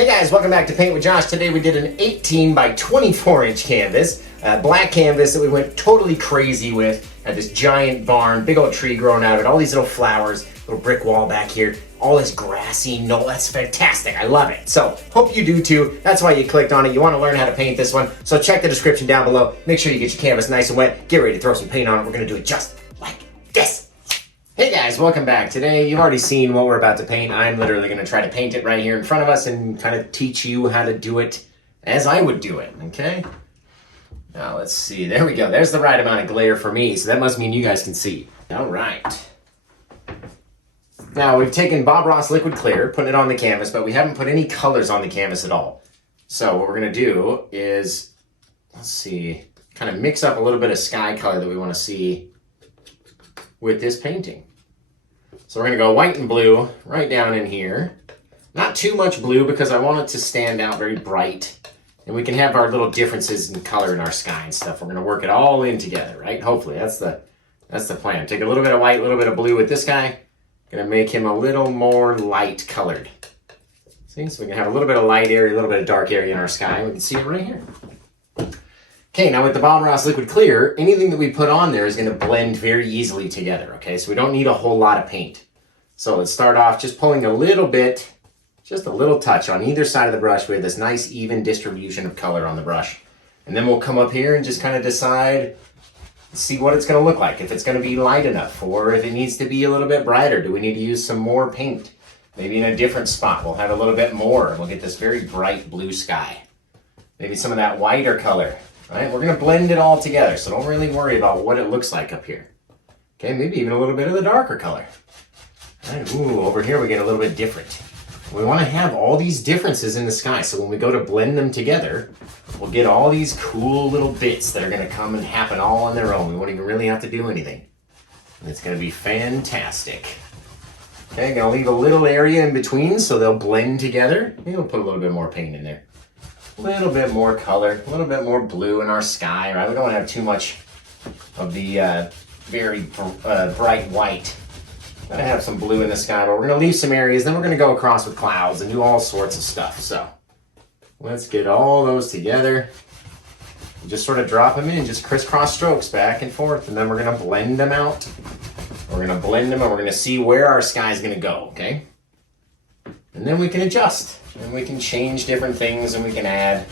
Hey guys, welcome back to Paint with Josh. Today we did an 18 by 24 inch canvas, black canvas that we went totally crazy with. Had this giant barn, big old tree growing out of it, all these little flowers, little brick wall back here, all this grassy knoll. That's fantastic, I love it. So, hope you do too. That's why you clicked on it. You want to learn how to paint this one, so check the description down below. Make sure you get your canvas nice and wet. Get ready to throw some paint on it. We're going to do it just like this. Hey guys, welcome back. Today, you've already seen what we're about to paint. I'm literally going to try to paint it right here in front of us and kind of teach you how to do it as I would do it, okay? Now, let's see. There we go. There's the right amount of glare for me, so that must mean you guys can see. All right. Now, we've taken Bob Ross Liquid Clear, putting it on the canvas, but we haven't put any colors on the canvas at all. So what we're going to do is, let's see, kind of mix up a little bit of sky color that we want to see with this painting. So we're going to go white and blue right down in here. Not too much blue because I want it to stand out very bright. And we can have our little differences in color in our sky and stuff. We're going to work it all in together, right? Hopefully, that's the plan. Take a little bit of white, a little bit of blue with this guy. Going to make him a little more light colored. See, so we can have a little bit of light area, a little bit of dark area in our sky. We can see it right here. Okay, now with the Bob Ross Liquid Clear, anything that we put on there is going to blend very easily together, okay? So we don't need a whole lot of paint. So let's start off just pulling a little bit, just a little touch on either side of the brush. We have this nice even distribution of color on the brush. And then we'll come up here and just kind of decide, see what it's going to look like. If it's going to be light enough or if it needs to be a little bit brighter. Do we need to use some more paint? Maybe in a different spot we'll have a little bit more. We'll get this very bright blue sky. Maybe some of that whiter color. All right, we're going to blend it all together, so don't really worry about what it looks like up here. Okay, maybe even a little bit of the darker color. All right, ooh, over here we get a little bit different. We want to have all these differences in the sky, so when we go to blend them together, we'll get all these cool little bits that are going to come and happen all on their own. We won't even really have to do anything. And it's going to be fantastic. Okay, I'm going to leave a little area in between so they'll blend together. Maybe we'll put a little bit more paint in there. A little bit more color, a little bit more blue in our sky, right? We don't want to have too much of the very bright white. Gotta have some blue in the sky, but we're gonna leave some areas, then we're gonna go across with clouds and do all sorts of stuff. So let's get all those together. Just sort of drop them in, just crisscross strokes back and forth, and then we're gonna blend them out. We're gonna blend them and we're gonna see where our sky is gonna go, okay? And then we can adjust. And we can change different things and we can add.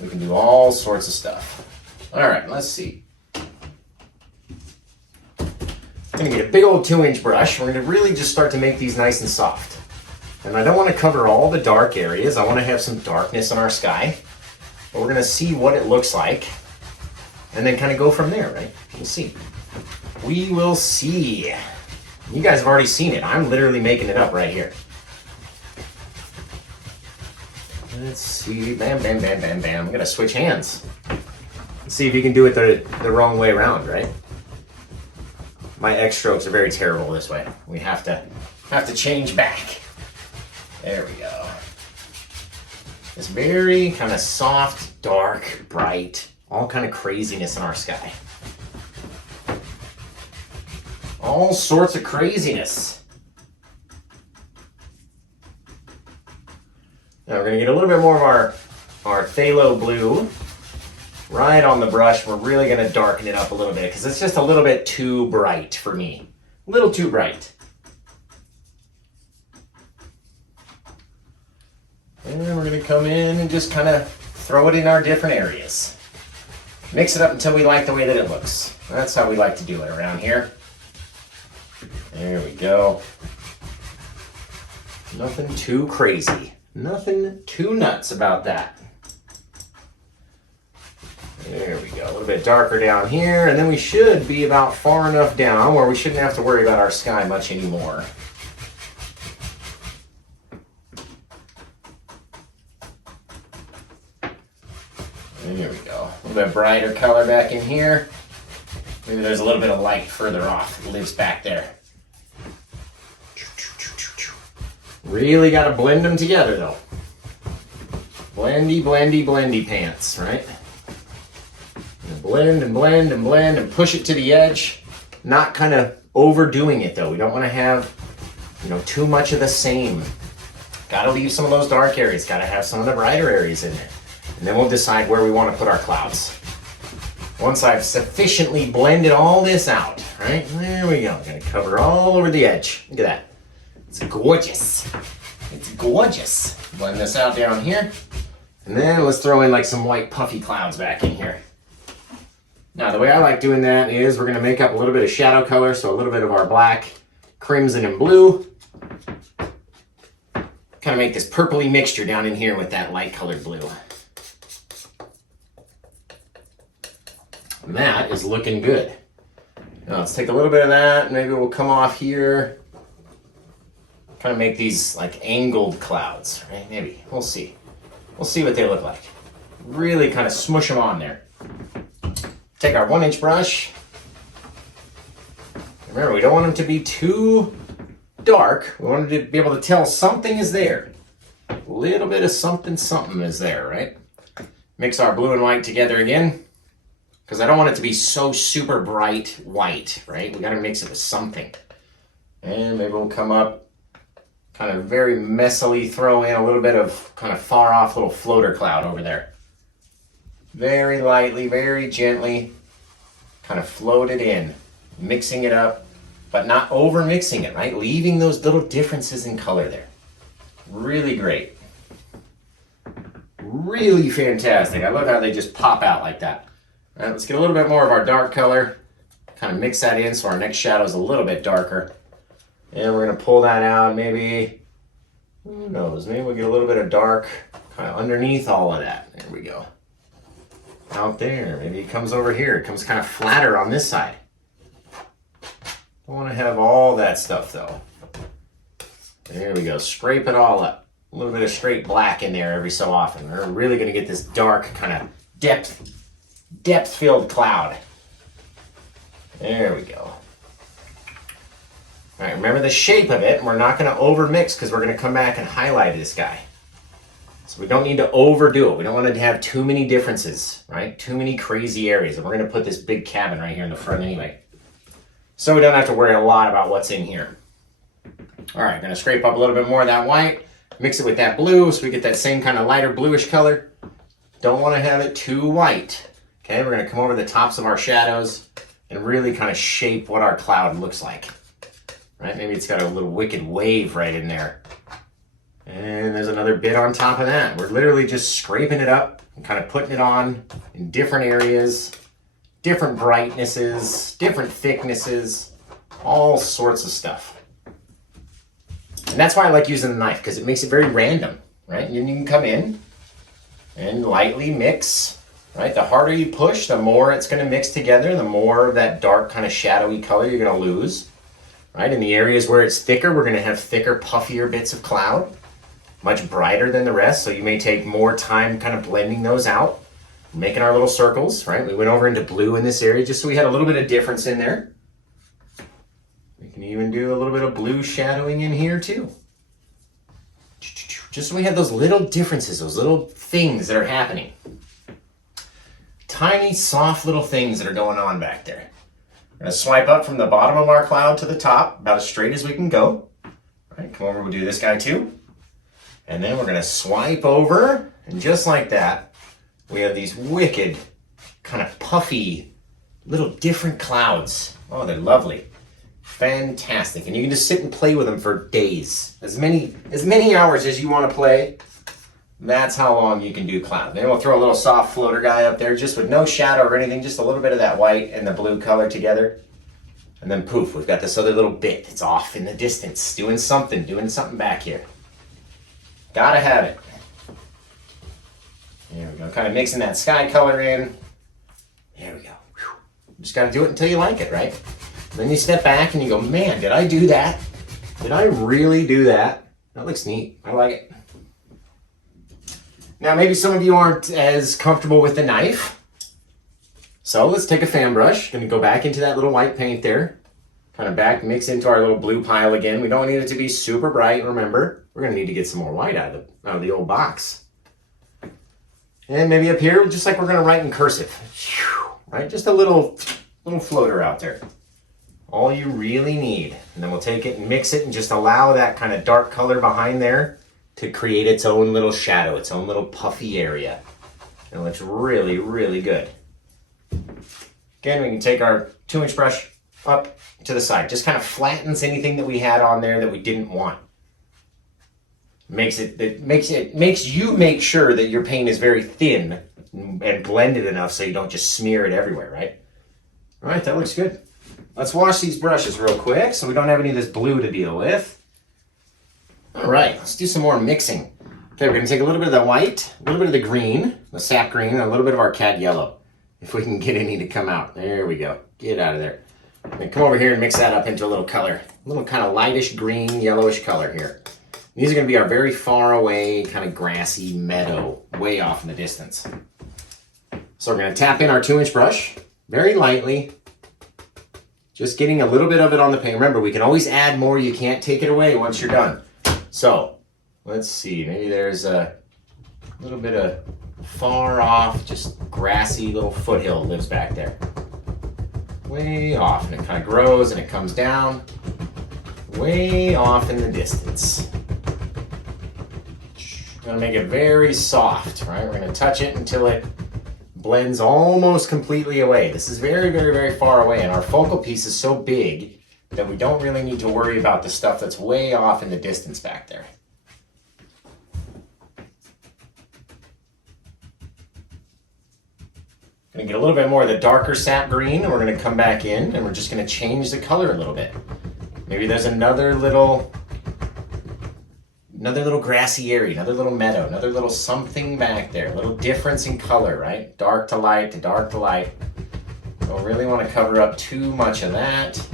We can do all sorts of stuff. All right, let's see. I'm gonna get a big old 2-inch brush. We're gonna really just start to make these nice and soft. And I don't wanna cover all the dark areas. I wanna have some darkness in our sky. But we're gonna see what it looks like and then kind of go from there, right? We'll see. We will see. You guys have already seen it. I'm literally making it up right here. Let's see, bam, bam, bam, bam, bam. I'm gonna switch hands. Let's see if you can do it the wrong way around, right? My X strokes are very terrible this way. We have to change back. There we go. It's very kind of soft, dark, bright, all kind of craziness in our sky. All sorts of craziness. Now we're going to get a little bit more of our phthalo blue right on the brush. We're really going to darken it up a little bit because it's just a little bit too bright for me. A little too bright. And then we're going to come in and just kind of throw it in our different areas. Mix it up until we like the way that it looks. That's how we like to do it around here. There we go. Nothing too crazy. Nothing too nuts about that. There we go. A little bit darker down here, and then we should be about far enough down where we shouldn't have to worry about our sky much anymore. There we go. A little bit brighter color back in here. Maybe there's a little bit of light further off. It lives back there. Really got to blend them together though. Blendy, blendy, blendy pants, right? And blend and blend and blend and push it to the edge. Not kind of overdoing it though. We don't want to have, too much of the same. Gotta leave some of those dark areas. Gotta have some of the brighter areas in there. And then we'll decide where we want to put our clouds. Once I've sufficiently blended all this out, right? There we go. I'm gonna cover all over the edge. Look at that. It's gorgeous. It's gorgeous. Blend this out down here. And then let's throw in like some white puffy clouds back in here. Now the way I like doing that is we're gonna make up a little bit of shadow color, so a little bit of our black, crimson, and blue. Kind of make this purpley mixture down in here with that light colored blue. And that is looking good. Now let's take a little bit of that, maybe we'll come off here. Kind of make these like angled clouds, right? Maybe, we'll see. We'll see what they look like. Really kind of smush them on there. Take our 1-inch brush. Remember, we don't want them to be too dark. We want them to be able to tell something is there. A little bit of something is there, right? Mix our blue and white together again, because I don't want it to be so super bright white, right? We got to mix it with something. And maybe we'll come up, kind of very messily throw in a little bit of kind of far off little floater cloud over there. Very lightly, very gently, kind of float it in, mixing it up, but not over mixing it, right? Leaving those little differences in color there. Really great. Really fantastic. I love how they just pop out like that. All right, let's get a little bit more of our dark color. Kind of mix that in so our next shadow is a little bit darker. And we're going to pull that out, maybe, who knows, maybe we'll get a little bit of dark kind of underneath all of that. There we go. Out there, maybe it comes over here. It comes kind of flatter on this side. Don't want to have all that stuff though. There we go, scrape it all up. A little bit of straight black in there every so often. We're really going to get this dark kind of depth-filled cloud. There we go. All right, remember the shape of it. We're not going to over mix because we're going to come back and highlight this guy. So we don't need to overdo it. We don't want to have too many differences, right? Too many crazy areas. And we're going to put this big cabin right here in the front anyway. So we don't have to worry a lot about what's in here. All right, going to scrape up a little bit more of that white, mix it with that blue so we get that same kind of lighter bluish color. Don't want to have it too white. Okay, we're going to come over the tops of our shadows and really kind of shape what our cloud looks like. Right? Maybe it's got a little wicked wave right in there. And there's another bit on top of that. We're literally just scraping it up and kind of putting it on in different areas, different brightnesses, different thicknesses, all sorts of stuff. And that's why I like using the knife, because it makes it very random, right? And you can come in and lightly mix, right? The harder you push, the more it's going to mix together, the more of that dark kind of shadowy color you're going to lose. Right, in the areas where it's thicker, we're going to have thicker, puffier bits of cloud, much brighter than the rest, so you may take more time kind of blending those out, making our little circles, right? We went over into blue in this area just so we had a little bit of difference in there. We can even do a little bit of blue shadowing in here too. Just so we have those little differences, those little things that are happening. Tiny, soft little things that are going on back there. We're going to swipe up from the bottom of our cloud to the top, about as straight as we can go. All right, come over, we'll do this guy too. And then we're going to swipe over, and just like that, we have these wicked, kind of puffy, little different clouds. Oh, they're lovely. Fantastic. And you can just sit and play with them for days. As many hours as you want to play, that's how long you can do cloud. Then we'll throw a little soft floater guy up there just with no shadow or anything, just a little bit of that white and the blue color together. And then poof, we've got this other little bit that's off in the distance, doing something back here. Gotta have it. There we go, kind of mixing that sky color in. There we go. Whew. Just gotta do it until you like it, right? Then you step back and you go, man, did I do that? Did I really do that? That looks neat, I like it. Now, maybe some of you aren't as comfortable with the knife. So let's take a fan brush. Gonna go back into that little white paint there. Kind of back, mix into our little blue pile again. We don't need it to be super bright, remember. We're gonna need to get some more white out of the old box. And maybe up here, just like we're gonna write in cursive. Right, just a little floater out there. All you really need. And then we'll take it and mix it and just allow that kind of dark color behind there to create its own little shadow, its own little puffy area. It looks really, really good. Again, we can take our 2-inch brush up to the side. Just kind of flattens anything that we had on there that we didn't want. Makes you make sure that your paint is very thin and blended enough so you don't just smear it everywhere, right? All right, that looks good. Let's wash these brushes real quick so we don't have any of this blue to deal with. All right, let's do some more mixing. Okay, we're gonna take a little bit of the white, a little bit of the green, the sap green, and a little bit of our cad yellow. If we can get any to come out. There we go. Get out of there. And come over here and mix that up into a little color. A little kind of lightish green, yellowish color here. These are gonna be our very far away, kind of grassy meadow, way off in the distance. So we're gonna tap in our 2-inch brush, very lightly, just getting a little bit of it on the paint. Remember, we can always add more. You can't take it away once you're done. So, let's see. Maybe there's a little bit of far off, just grassy little foothill lives back there. Way off, and it kind of grows and it comes down. Way off in the distance. We're gonna make it very soft, right? We're gonna touch it until it blends almost completely away. This is very, very, very far away, and our focal piece is so big that we don't really need to worry about the stuff that's way off in the distance back there. Gonna get a little bit more of the darker sap green, and we're gonna come back in and we're just gonna change the color a little bit. Maybe there's another little grassy area, another little meadow, another little something back there, a little difference in color, right? Dark to light to dark to light. Don't really want to cover up too much of that.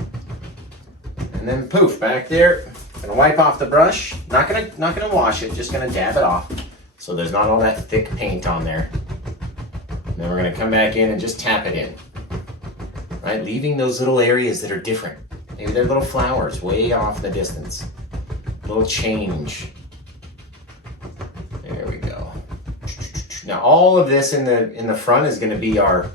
And then poof, back there. Gonna wipe off the brush. Not gonna wash it, just gonna dab it off so there's not all that thick paint on there. And then we're gonna come back in and just tap it in. Right? Leaving those little areas that are different. Maybe they're little flowers way off in the distance. A little change. There we go. Now all of this in the front is going to be our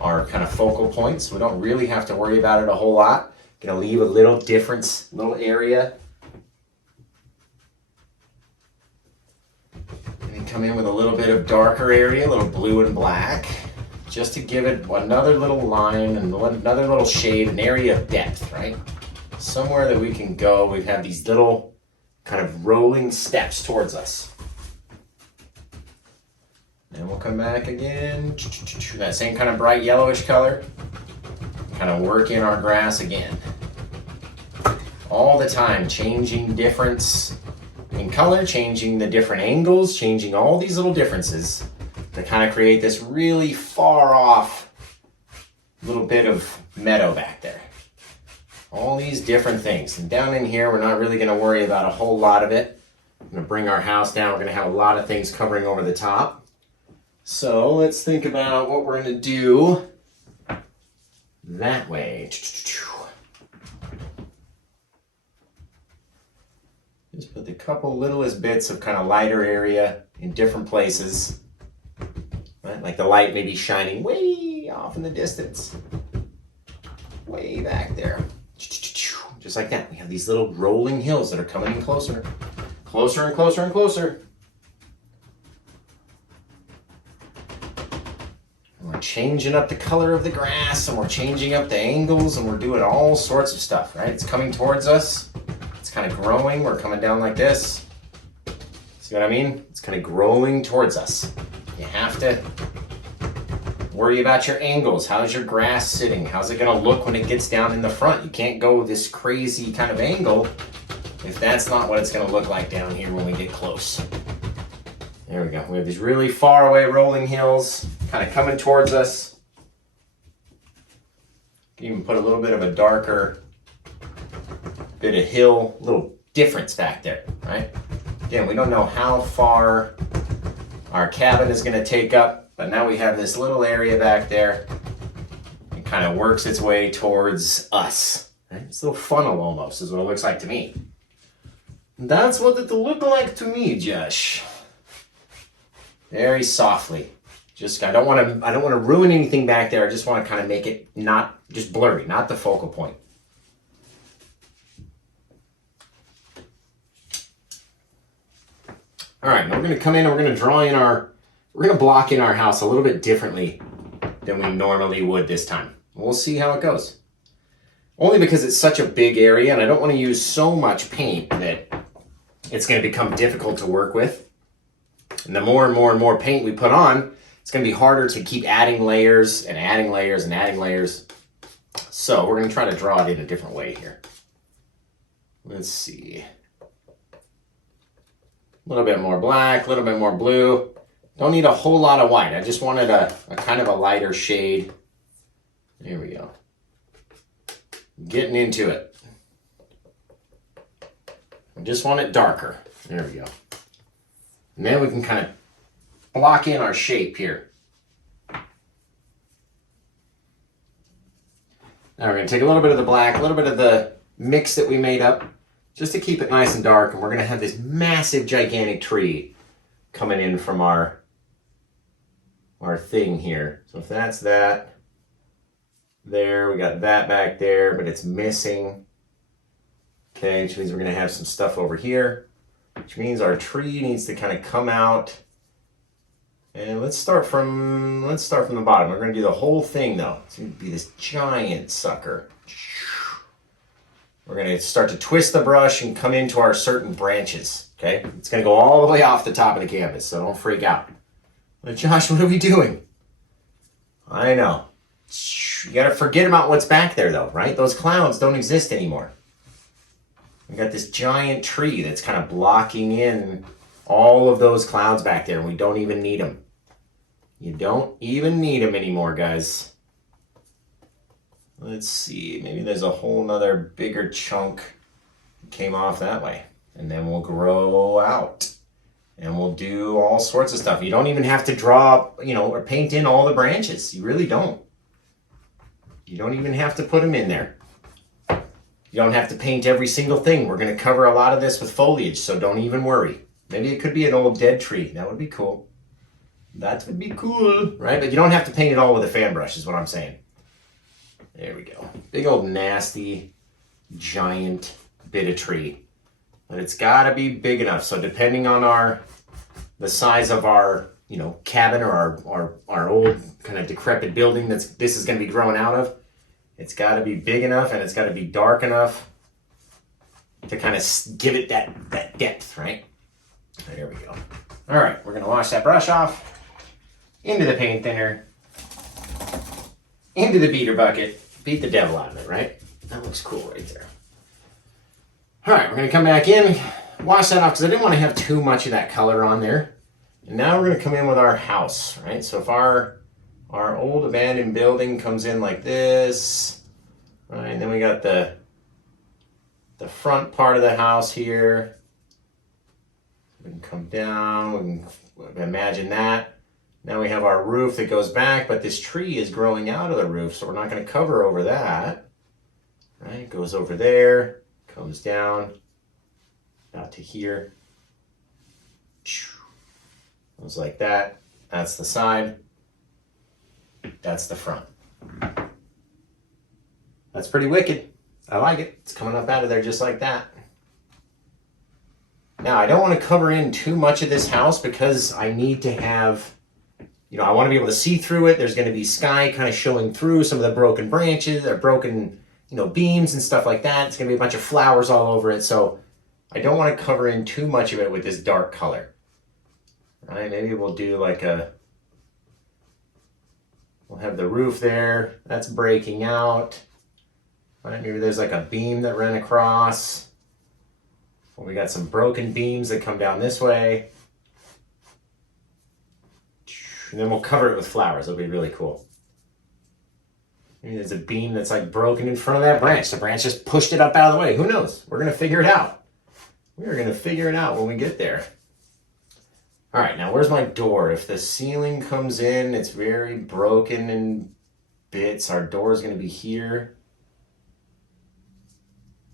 kind of focal points. We don't really have to worry about it a whole lot. Going to leave a little difference, little area. And then come in with a little bit of darker area, a little blue and black, just to give it another little line and another little shade, an area of depth, right? Somewhere that we can go. We have these little kind of rolling steps towards us. And we'll come back again. That same kind of bright yellowish color. Kind of work in our grass again. All the time, changing difference in color, changing the different angles, changing all these little differences to kind of create this really far off little bit of meadow back there. All these different things. And down in here, we're not really going to worry about a whole lot of it. I'm going to bring our house down. We're going to have a lot of things covering over the top. So let's think about what we're going to do that way. Just put the couple littlest bits of kind of lighter area in different places. Right? Like the light may be shining way off in the distance. Way back there. Just like that. We have these little rolling hills that are coming in closer. Closer and closer and closer. And we're changing up the color of the grass, and we're changing up the angles, and we're doing all sorts of stuff, right? It's coming towards us. It's kind of growing. We're coming down like this. See what I mean? It's kind of growing towards us. You have to worry about your angles. How's your grass sitting? How's it going to look when it gets down in the front? You can't go this crazy kind of angle if that's not what it's going to look like down here when we get close. There we go. We have these really far away rolling hills kind of coming towards us. You can even put a little bit of a darker bit of hill, little difference back there, right? Again, we don't know how far our cabin is going to take up, but now we have this little area back there. It kind of works its way towards us. Right? It's a little funnel almost is what it looks like to me. That's what it looked like to me, Josh. Very softly. I don't want to ruin anything back there. I just want to kind of make it not just blurry, not the focal point. All right, now we're gonna come in and we're gonna block in our house a little bit differently than we normally would this time. We'll see how it goes. Only because it's such a big area and I don't want to use so much paint that it's going to become difficult to work with. And the more and more and more paint we put on, it's going to be harder to keep adding layers and adding layers and adding layers. So we're going to try to draw it in a different way here. Let's see. A little bit more black, a little bit more blue. Don't need a whole lot of white. I just wanted a kind of a lighter shade. There we go. Getting into it. I just want it darker. There we go. And then we can kind of block in our shape here. Now we're going to take a little bit of the black, a little bit of the mix that we made up, just to keep it nice and dark. And we're going to have this massive, gigantic tree coming in from our thing here. So if that's that, there, we got that back there, but it's missing. Okay, which means we're going to have some stuff over here, which means our tree needs to kind of come out. And let's start from the bottom. We're going to do the whole thing though. It's going to be this giant sucker. We're going to start to twist the brush and come into our certain branches. Okay, it's going to go all the way off the top of the canvas, so don't freak out. But Josh, what are we doing? I know. You got to forget about what's back there though, right? Those clouds don't exist anymore. We got this giant tree that's kind of blocking in all of those clouds back there, and we don't even need them. You don't even need them anymore, guys. Let's see, maybe there's a whole nother bigger chunk that came off that way. And then we'll grow out. And we'll do all sorts of stuff. You don't even have to draw, or paint in all the branches. You really don't. You don't even have to put them in there. You don't have to paint every single thing. We're going to cover a lot of this with foliage, so don't even worry. Maybe it could be an old dead tree. That would be cool. That would be cool, right? But you don't have to paint it all with a fan brush, is what I'm saying. There we go. Big old nasty, giant bit of tree. But it's got to be big enough. So depending on the size of our, cabin or our old kind of decrepit building this is going to be growing out of, it's got to be big enough and it's got to be dark enough to kind of give it that depth, right? There we go. All right, we're going to wash that brush off, into the paint thinner, into the beater bucket, beat the devil out of it, right? That looks cool right there. All right, we're going to come back in, wash that off because I didn't want to have too much of that color on there. And now we're going to come in with our house, right? So if our old abandoned building comes in like this, right? And then we got the front part of the house here. We can come down, we can imagine that. Now we have our roof that goes back, but this tree is growing out of the roof, so we're not going to cover over that. Right? It goes over there. Comes down, out to here. Goes like that. That's the side. That's the front. That's pretty wicked. I like it. It's coming up out of there just like that. Now, I don't want to cover in too much of this house because I need to have, I want to be able to see through it. There's going to be sky kind of showing through some of the broken branches or broken beams and stuff like that. It's going to be a bunch of flowers all over it. So I don't want to cover in too much of it with this dark color. All right, maybe we'll do we'll have the roof there. That's breaking out. All right, maybe there's like a beam that ran across. Well, we got some broken beams that come down this way. And then we'll cover it with flowers. It'll be really cool. Maybe there's a beam that's like broken in front of that branch. The branch just pushed it up out of the way. Who knows? We're going to figure it out. We're going to figure it out when we get there. All right, now where's my door? If the ceiling comes in, it's very broken in bits. Our door is going to be here.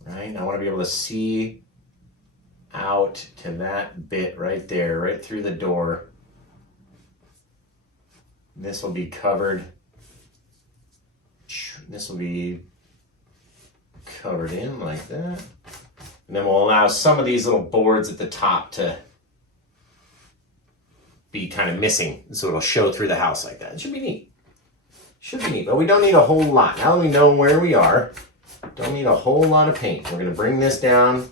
Right? I want to be able to see out to that bit right there, right through the door. This will be covered. This will be covered in like that. And then we'll allow some of these little boards at the top to be kind of missing. So it'll show through the house like that. It should be neat. Should be neat, but we don't need a whole lot. Now that we know where we are, don't need a whole lot of paint. We're gonna bring this down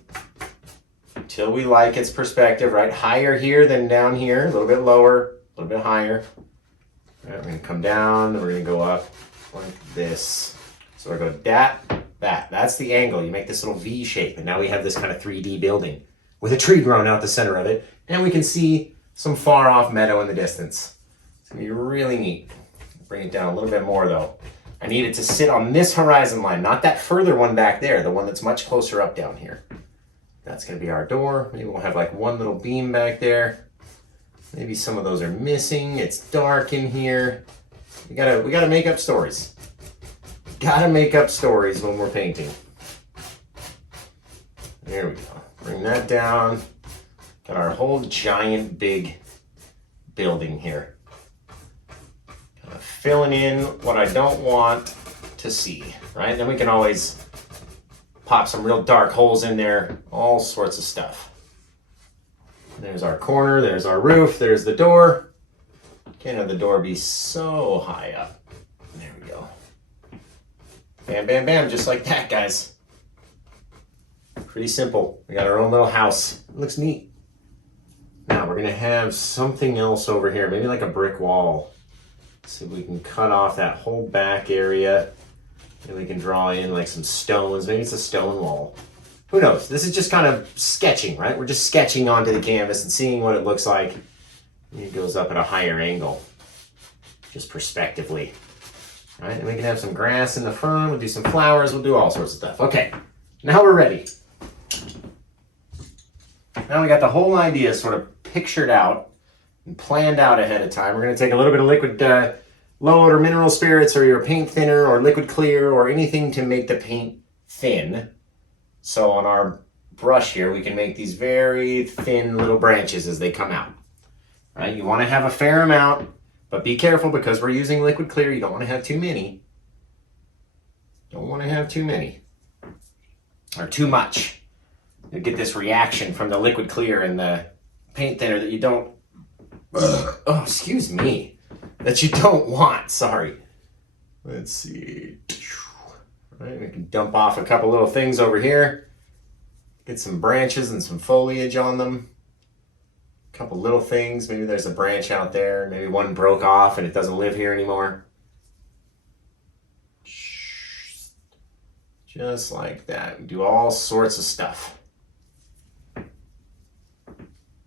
until we like its perspective, right? Higher here than down here, a little bit lower, a little bit higher. All right, we're gonna come down, and we're gonna go up like this. So we're gonna go that. That's the angle. You make this little V shape, and now we have this kind of 3D building with a tree growing out the center of it, and we can see some far off meadow in the distance. It's gonna be really neat. Bring it down a little bit more though. I need it to sit on this horizon line, not that further one back there, the one that's much closer up down here. That's gonna be our door. Maybe we'll have like one little beam back there. Maybe some of those are missing. It's dark in here. We gotta make up stories. Gotta make up stories when we're painting. There we go. Bring that down. Got our whole giant big building here. Kind of filling in what I don't want to see, right? Then we can always pop some real dark holes in there, all sorts of stuff. There's our corner, there's our roof, there's the door. Can't have the door be so high up. There we go. Bam, bam, bam, just like that, guys. Pretty simple. We got our own little house. It looks neat. Now we're gonna have something else over here, maybe like a brick wall. See if we can cut off that whole back area. And we can draw in like some stones. Maybe it's a stone wall. Who knows? This is just kind of sketching, right? We're just sketching onto the canvas and seeing what it looks like. It goes up at a higher angle, just perspectively, right? And we can have some grass in the front. We'll do some flowers. We'll do all sorts of stuff. Okay, now we're ready. Now we got the whole idea sort of pictured out and planned out ahead of time. We're going to take a little bit of liquid low odor mineral spirits or your paint thinner or liquid clear or anything to make the paint thin. So on our brush here, we can make these very thin little branches as they come out. Right? You want to have a fair amount, but be careful because we're using liquid clear. You don't want to have too many. Don't want to have too many or too much. You'll get this reaction from the liquid clear and the paint thinner that you don't, oh, excuse me, that you don't want, sorry. Let's see. Right, we can dump off a couple little things over here. Get some branches and some foliage on them. A couple little things. Maybe there's a branch out there. Maybe one broke off and it doesn't live here anymore. Just like that. We do all sorts of stuff.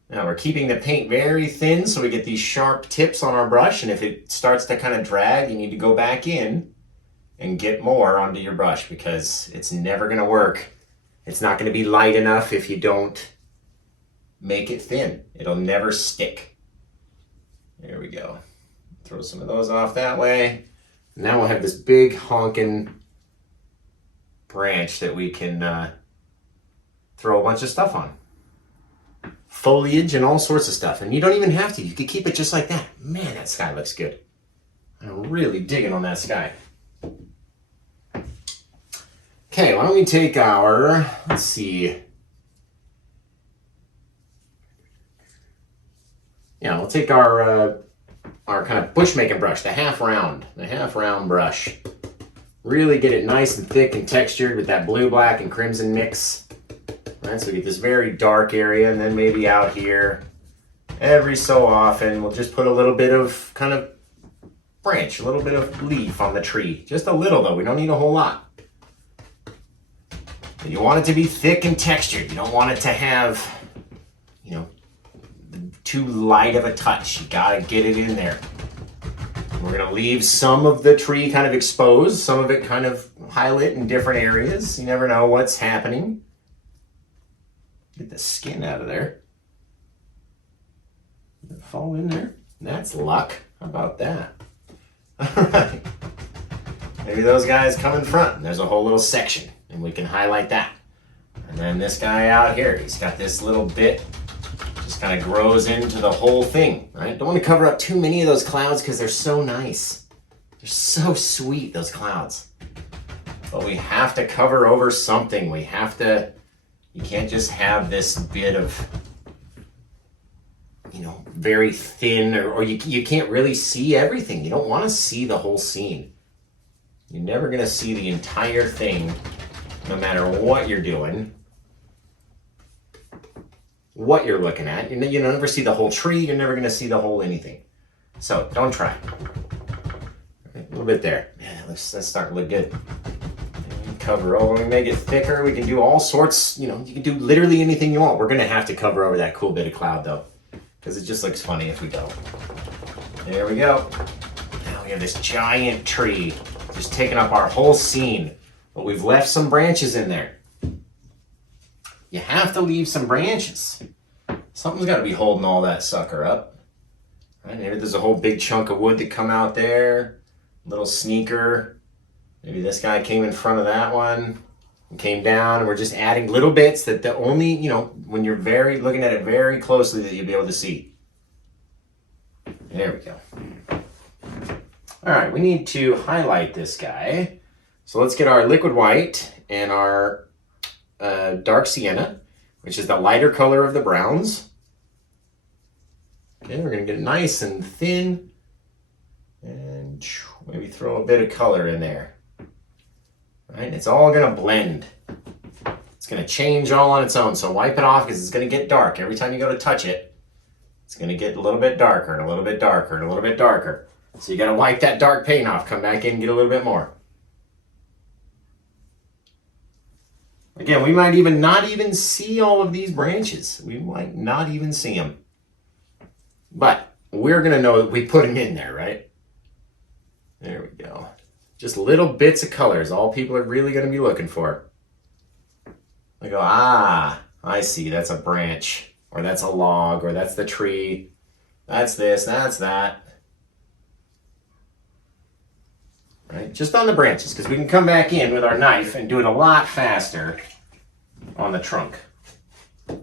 Now we're keeping the paint very thin so we get these sharp tips on our brush, and if it starts to kind of drag, you need to go back in and get more onto your brush because it's never going to work. It's not going to be light enough if you don't make it thin. It'll never stick. There we go. Throw some of those off that way. Now we'll have this big honking branch that we can throw a bunch of stuff on. Foliage and all sorts of stuff. And you don't even have to. You could keep it just like that. Man, that sky looks good. I'm really digging on that sky. Okay, why don't we take our, let's see. Yeah, we'll take our kind of bushmaking brush, the half round brush. Really get it nice and thick and textured with that blue, black, and crimson mix. Right, so we get this very dark area, and then maybe out here, every so often, we'll just put a little bit of kind of branch, a little bit of leaf on the tree. Just a little though, we don't need a whole lot. You want it to be thick and textured. You don't want it to have, you know, too light of a touch. You gotta get it in there. We're gonna leave some of the tree kind of exposed, some of it kind of highlight in different areas. You never know what's happening. Get the skin out of there. Did it fall in there? That's luck. How about that? All right. Maybe those guys come in front and there's a whole little section and we can highlight that. And then this guy out here, he's got this little bit, just kind of grows into the whole thing, right? Don't want to cover up too many of those clouds because they're so nice. They're so sweet, those clouds. But we have to cover over something. We have to, you can't just have this bit of, very thin, or you can't really see everything. You don't want to see the whole scene. You're never going to see the entire thing, no matter what you're doing, what you're looking at. You never see the whole tree. You're never going to see the whole anything. So don't try. A little bit there. Yeah, that's starting to look good. Cover over, we make it thicker. We can do all sorts, you can do literally anything you want. We're gonna have to cover over that cool bit of cloud though, because it just looks funny if we go. There we go. Now we have this giant tree just taking up our whole scene, but we've left some branches in there. You have to leave some branches. Something's got to be holding all that sucker up. Right, maybe there's a whole big chunk of wood that come out there, little sneaker. Maybe this guy came in front of that one and came down, and we're just adding little bits that the only, when you're looking at it very closely, that you'll be able to see. There we go. All right, we need to highlight this guy. So let's get our liquid white and our dark sienna, which is the lighter color of the browns. Okay, we're gonna get it nice and thin, and maybe throw a bit of color in there. Right, it's all gonna blend. It's gonna change all on its own, so wipe it off because it's gonna get dark. Every time you go to touch it, it's gonna get a little bit darker and a little bit darker and a little bit darker. So you gotta wipe that dark paint off, come back in and get a little bit more. Again, we might not even see all of these branches. We might not even see them. But we're gonna know that we put them in there, right? There we go. Just little bits of colors, all people are really going to be looking for. They go, I see, that's a branch, or that's a log, or that's the tree, that's this, that's that. Right? Just on the branches, because we can come back in with our knife and do it a lot faster on the trunk. All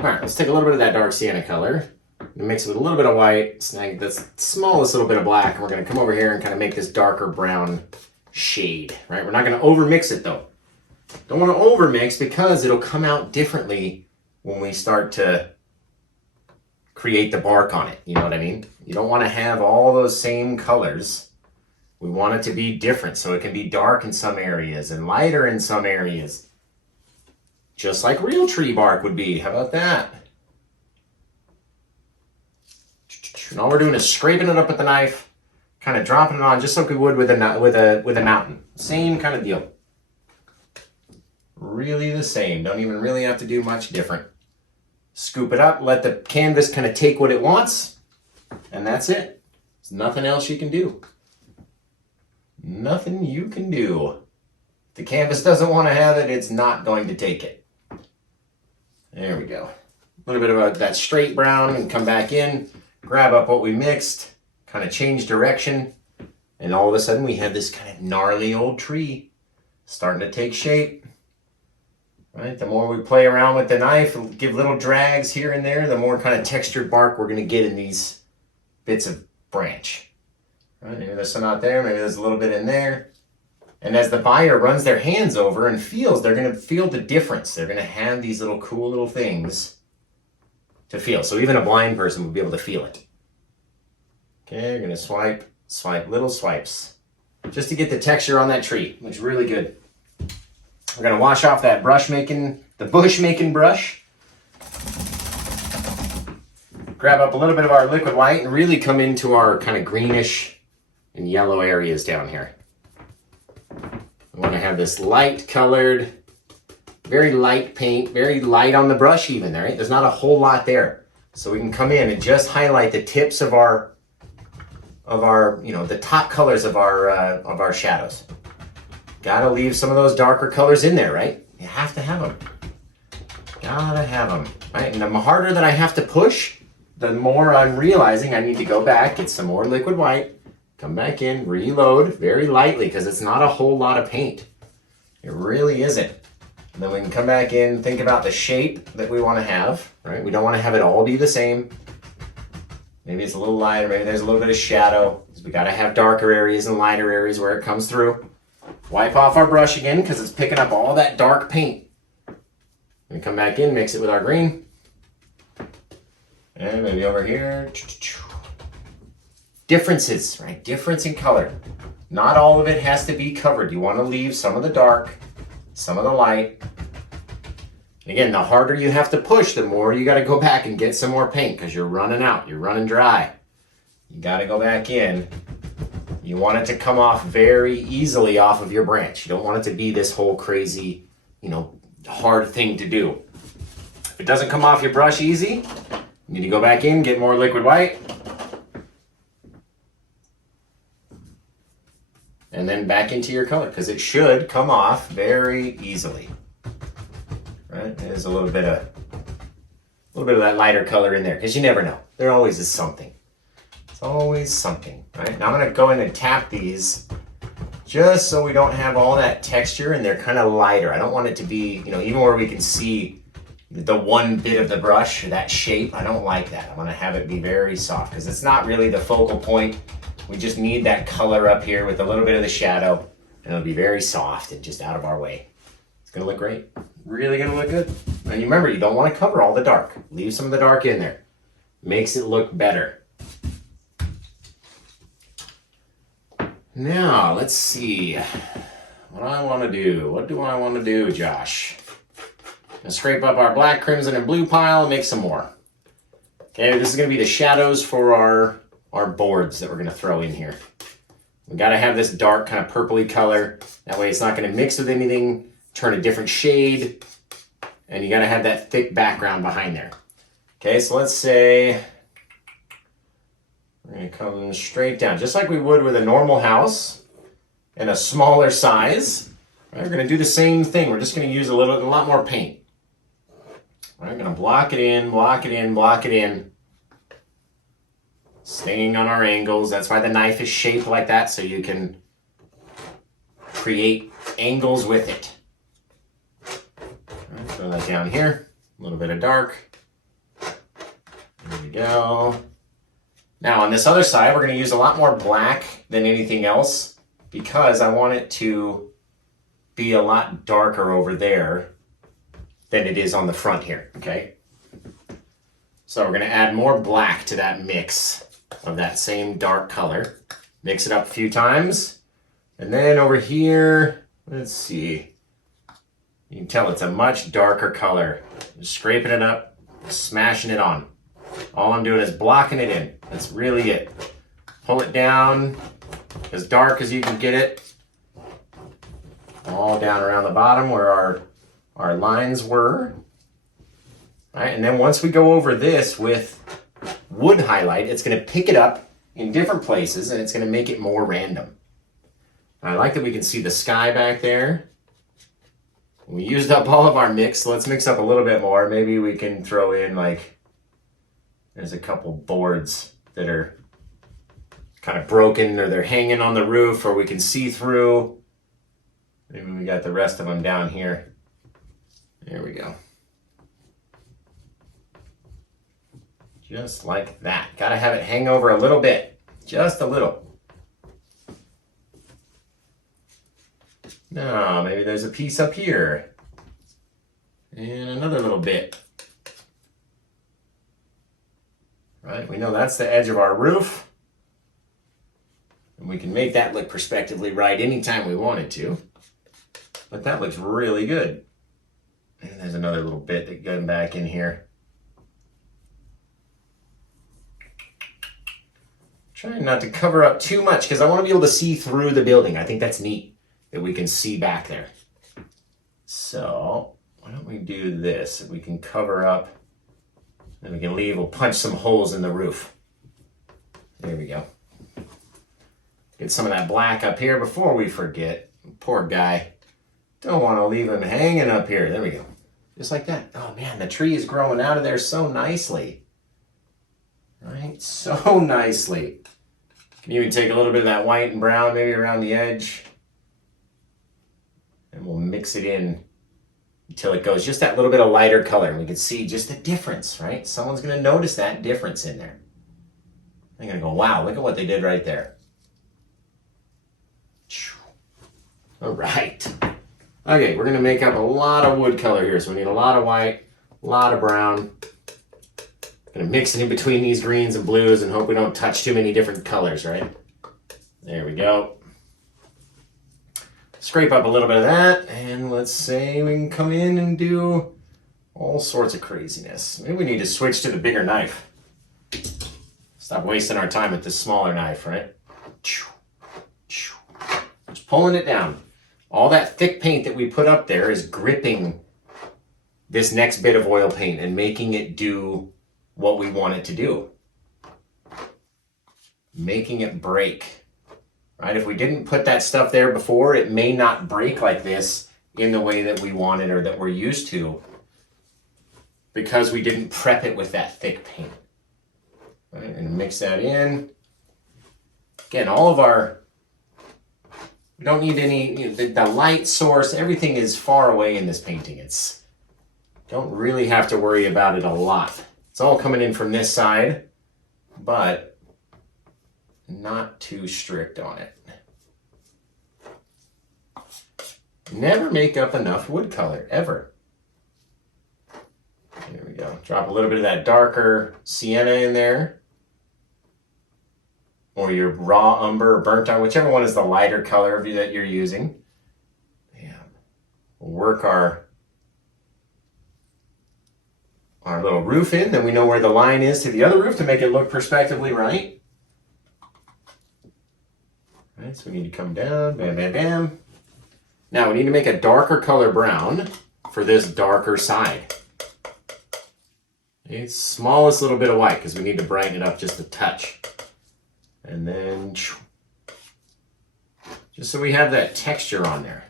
right, let's take a little bit of that dark sienna color. Mix it with a little bit of white, snag the smallest little bit of black, and we're going to come over here and kind of make this darker brown shade, right? We're not going to overmix it though. Don't want to overmix because it'll come out differently when we start to create the bark on it. You know what I mean? You don't want to have all those same colors. We want it to be different, so it can be dark in some areas and lighter in some areas. Just like real tree bark would be. How about that? And all we're doing is scraping it up with the knife, kind of dropping it on just like we would with a mountain. Same kind of deal. Really the same. Don't even really have to do much different. Scoop it up, let the canvas kind of take what it wants, and that's it. There's nothing else you can do. Nothing you can do. If the canvas doesn't want to have it, it's not going to take it. There we go. A little bit of that straight brown and come back in. Grab up what we mixed, kind of change direction, and all of a sudden we have this kind of gnarly old tree starting to take shape. Right? The more we play around with the knife and give little drags here and there, the more kind of textured bark we're going to get in these bits of branch. Right? Maybe there's some out there, maybe there's a little bit in there. And as the buyer runs their hands over and feels, they're going to feel the difference. They're going to have these little cool little things to feel. So even a blind person would be able to feel it. Okay, you're gonna swipe, little swipes, just to get the texture on that tree. Looks really good. We're gonna wash off that the bush making brush. Grab up a little bit of our liquid white and really come into our kind of greenish and yellow areas down here. We wanna have this light colored, very light paint, very light on the brush even, right? There's not a whole lot there. So we can come in and just highlight the tips of our the top colors of our shadows. Gotta leave some of those darker colors in there, right? You have to have them. Gotta have them, right? And the harder that I have to push, the more I'm realizing I need to go back, get some more liquid white, come back in, reload very lightly because it's not a whole lot of paint. It really isn't. And then we can come back in, think about the shape that we want to have, right? We don't want to have it all be the same. Maybe it's a little lighter, maybe there's a little bit of shadow. We got to have darker areas and lighter areas where it comes through. Wipe off our brush again because it's picking up all that dark paint. And come back in, mix it with our green. And maybe over here. Differences, right? Difference in color. Not all of it has to be covered. You want to leave some of the dark, some of the light. Again, the harder you have to push, the more you got to go back and get some more paint because you're running out. You're running dry. You got to go back in. You want it to come off very easily off of your branch. You don't want it to be this whole crazy, hard thing to do. If it doesn't come off your brush easy, you need to go back in, get more liquid white. And then back into your color because it should come off very easily. Right? There's a little bit of that lighter color in there because you never know. There always is something. It's always something, right? Now I'm going to go in and tap these just so we don't have all that texture and they're kind of lighter. I don't want it to be, even where we can see the one bit of the brush or that shape. I don't like that. I want to have it be very soft because it's not really the focal point. We just need that color up here with a little bit of the shadow and it'll be very soft and just out of our way. It's going to look great. Really going to look good. And you remember, you don't want to cover all the dark. Leave some of the dark in there. Makes it look better. Now, let's see what I want to do. What do I want to do, Josh? I'm going to scrape up our black, crimson, and blue pile and make some more. Okay, this is going to be the shadows for our boards that we're going to throw in here. We got to have this dark kind of purpley color. That way it's not going to mix with anything, turn a different shade, and you got to have that thick background behind there. Okay, so let's say we're going to come straight down, just like we would with a normal house in a smaller size. Right, we're going to do the same thing. We're just going to use a lot more paint. Right, we're going to block it in, block it in, block it in. Staying on our angles. That's why the knife is shaped like that, so you can create angles with it. Right, throw that down here. A little bit of dark. There we go. Now on this other side, we're going to use a lot more black than anything else because I want it to be a lot darker over there than it is on the front here, okay? So we're going to add more black to that mix of that same dark color. Mix it up a few times. And then over here, let's see. You can tell it's a much darker color. Just scraping it up, smashing it on. All I'm doing is blocking it in. That's really it. Pull it down as dark as you can get it. All down around the bottom where our lines were. All right, and then once we go over this with wood highlight, it's going to pick it up in different places and it's going to make it more random. I like that we can see the sky back there. We used up all of our mix, so let's mix up a little bit more. Maybe we can throw in there's a couple boards that are kind of broken or they're hanging on the roof or we can see through. Maybe we got the rest of them down here. There we go. Just like that. Gotta have it hang over a little bit. Just a little. Now, maybe there's a piece up here. And another little bit. Right, we know that's the edge of our roof. And we can make that look perspectively right anytime we wanted to. But that looks really good. And there's another little bit that goes back in here. Trying not to cover up too much because I want to be able to see through the building. I think that's neat that we can see back there. So why don't we do this? We can cover up and we can we'll punch some holes in the roof. There we go. Get some of that black up here before we forget. Poor guy. Don't want to leave him hanging up here. There we go. Just like that. Oh man, the tree is growing out of there so nicely. Right? So nicely. Can even take a little bit of that white and brown maybe around the edge. And we'll mix it in until it goes just that little bit of lighter color. And we can see just the difference, right? Someone's going to notice that difference in there. They're going to go, wow, look at what they did right there. All right. Okay, we're going to make up a lot of wood color here. So we need a lot of white, a lot of brown. Gonna mix it in between these greens and blues and hope we don't touch too many different colors, right? There we go. Scrape up a little bit of that, and let's say we can come in and do all sorts of craziness. Maybe we need to switch to the bigger knife. Stop wasting our time with this smaller knife, right? Just pulling it down. All that thick paint that we put up there is gripping this next bit of oil paint and making it do what we want it to do. Making it break. Right? If we didn't put that stuff there before, it may not break like this in the way that we want it or that we're used to because we didn't prep it with that thick paint. Right? And mix that in. Again, all of our, we don't need any, the light source, everything is far away in this painting. Don't really have to worry about it a lot. It's all coming in from this side, but not too strict on it. Never make up enough wood color, ever. There we go. Drop a little bit of that darker sienna in there. Or your raw umber or burnt on, whichever one is the lighter color that you're using. Yeah. We'll work our little roof in, then we know where the line is to the other roof to make it look perspectively right. Right, so we need to come down, bam, bam, bam. Now we need to make a darker color brown for this darker side. It's smallest little bit of white because we need to brighten it up just a touch. And then, just so we have that texture on there.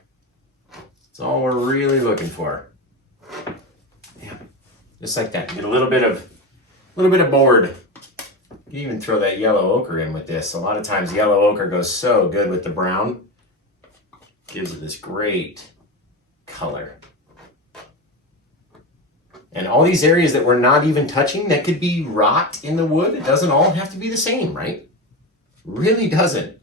That's all we're really looking for. Yeah, just like that. Get a little bit of board. You can even throw that yellow ochre in with this. A lot of times yellow ochre goes so good with the brown. Gives it this great color. And all these areas that we're not even touching, that could be rot in the wood. It doesn't all have to be the same, right? Really doesn't.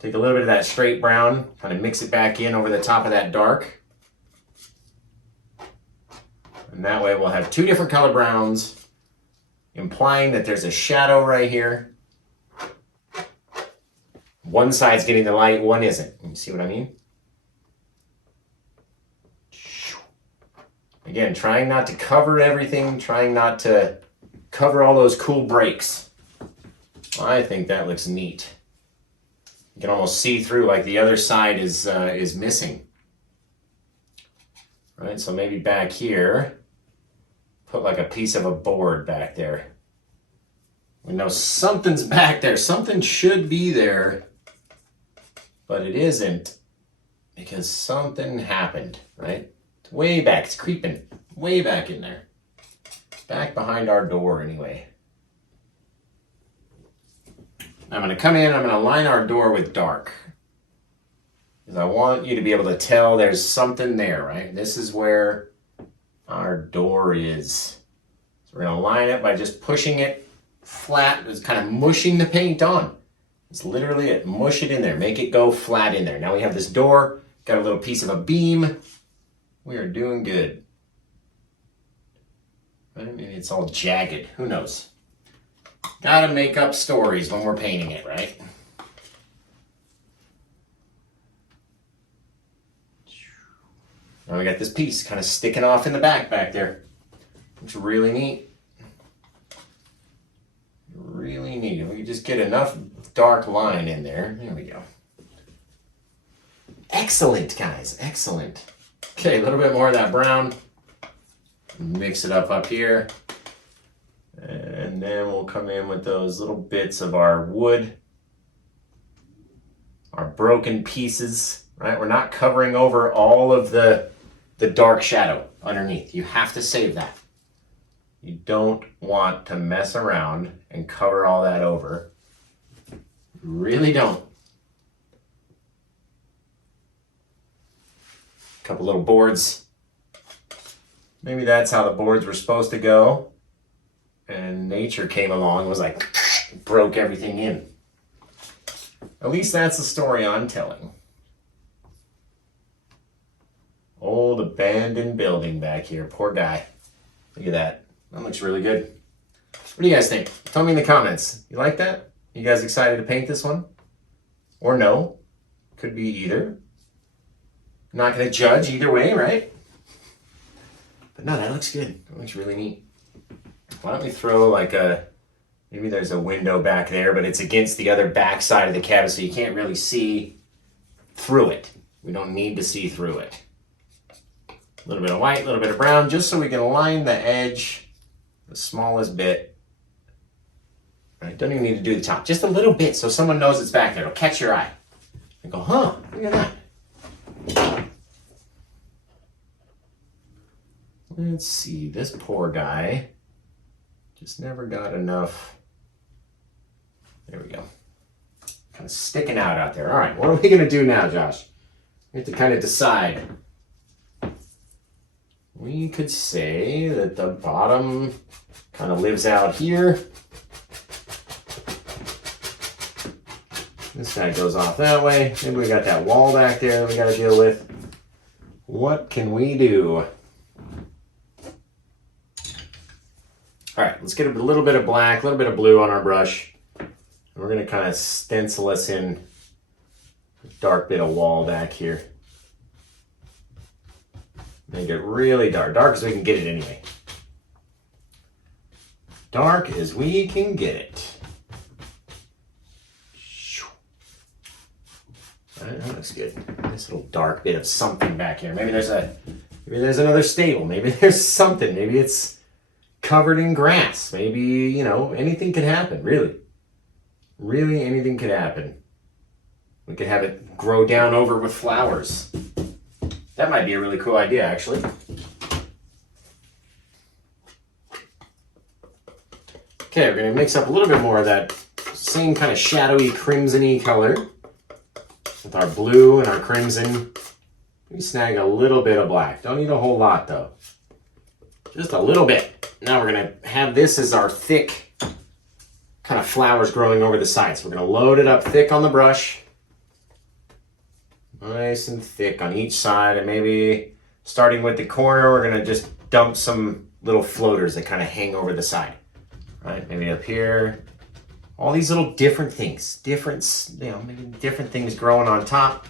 Take a little bit of that straight brown, kind of mix it back in over the top of that dark. And that way we'll have two different color browns, implying that there's a shadow right here. One side's getting the light, one isn't. You see what I mean? Again, trying not to cover everything, trying not to cover all those cool breaks. I think that looks neat. You can almost see through like the other side is missing. Right, so maybe back here, put like a piece of a board back there. We know something's back there. Something should be there, but it isn't because something happened, right? It's way back. It's creeping way back in there. Back behind our door anyway. I'm going to come in, I'm going to line our door with dark. Because I want you to be able to tell there's something there, right? This is where our door is. So we're going to line it by just pushing it flat. It's kind of mushing the paint on. It's literally it. Mush it in there. Make it go flat in there. Now we have this door. Got a little piece of a beam. We are doing good. Right? Maybe it's all jagged. Who knows? Gotta make up stories when we're painting it, right? Now we got this piece kind of sticking off in the back there. Looks really neat. Really neat. If we could just get enough dark line in there. There we go. Excellent, guys. Excellent. Okay, a little bit more of that brown. Mix it up here. And then we'll come in with those little bits of our wood, our broken pieces, right? We're not covering over all of the dark shadow underneath. You have to save that. You don't want to mess around and cover all that over. You really don't. A couple little boards. Maybe that's how the boards were supposed to go. And nature came along and was like, broke everything in. At least that's the story I'm telling. Old abandoned building back here. Poor guy. Look at that. That looks really good. What do you guys think? Tell me in the comments. You like that? You guys excited to paint this one? Or no? Could be either. I'm not going to judge either way, right? But no, that looks good. That looks really neat. Why don't we throw like maybe there's a window back there, but it's against the other back side of the cabin, so you can't really see through it. We don't need to see through it. A little bit of white, a little bit of brown, just so we can line the edge the smallest bit. Right, don't even need to do the top, just a little bit so someone knows it's back there. It'll catch your eye. And go, huh, look at that. Let's see, this poor guy just never got enough. There we go. Kind of sticking out there. All right, what are we going to do now, Josh? We have to kind of decide. We could say that the bottom kind of lives out here. This guy goes off that way. Maybe we got that wall back there that we got to deal with. What can we do? All right, let's get a little bit of black, a little bit of blue on our brush. And we're going to kind of stencil us in a dark bit of wall back here. Make it really dark. Dark as we can get it anyway. Dark as we can get it. That looks good. Nice little dark bit of something back here. Maybe there's another stable. Maybe there's something. Maybe it's covered in grass. Maybe, you know, anything could happen, really. Really, anything could happen. We could have it grow down over with flowers. That might be a really cool idea, actually. Okay, we're going to mix up a little bit more of that same kind of shadowy, crimson-y color with our blue and our crimson. We snag a little bit of black. Don't need a whole lot, though. Just a little bit. Now we're going to have this as our thick kind of flowers growing over the sides. We're going to load it up thick on the brush. Nice and thick on each side, and maybe starting with the corner, we're gonna just dump some little floaters that kind of hang over the side. Right, maybe up here. All these little different things, maybe different things growing on top.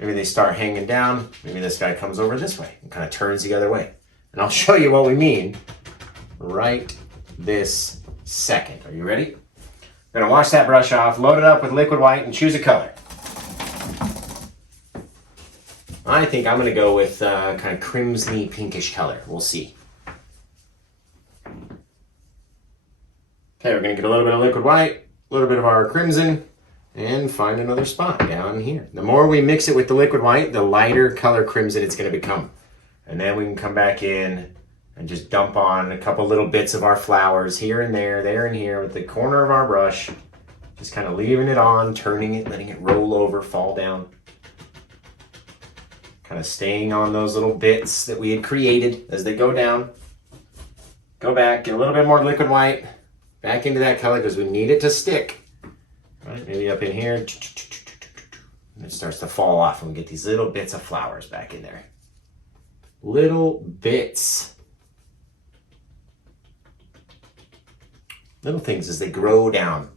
Maybe they start hanging down. Maybe this guy comes over this way and kind of turns the other way. And I'll show you what we mean right this second. Are you ready? We're gonna wash that brush off, load it up with liquid white, and choose a color. I think I'm going to go with kind of crimson-y pinkish color. We'll see. Okay, we're going to get a little bit of liquid white, a little bit of our crimson, and find another spot down here. The more we mix it with the liquid white, the lighter color crimson it's going to become. And then we can come back in and just dump on a couple little bits of our flowers here and there and here with the corner of our brush. Just kind of leaving it on, turning it, letting it roll over, fall down. Kind of staying on those little bits that we had created as they go down. Go back, get a little bit more liquid white back into that color because we need it to stick. Right, maybe up in here. And it starts to fall off and we get these little bits of flowers back in there. Little bits. Little things as they grow down.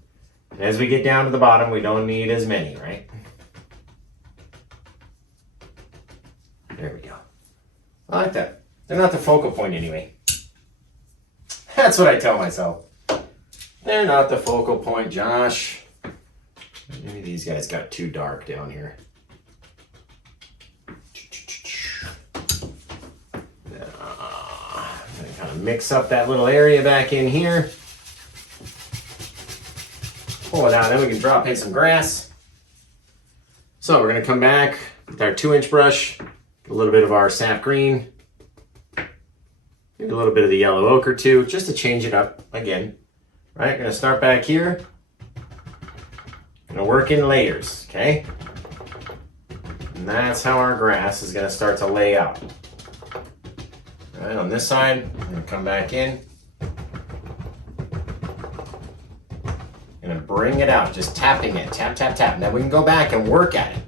And as we get down to the bottom, we don't need as many, right? There we go. I like that. They're not the focal point anyway. That's what I tell myself. They're not the focal point, Josh. Maybe these guys got too dark down here. I'm going to kind of mix up that little area back in here. Pull it out, then we can drop in some grass. So we're going to come back with our 2-inch brush. A little bit of our sap green, maybe a little bit of the yellow ochre too, just to change it up again. Right, gonna start back here. Gonna work in layers, okay? And that's how our grass is gonna start to lay out. All right, on this side, I'm gonna come back in. Gonna bring it out, just tapping it, tap, tap, tap. Now we can go back and work at it.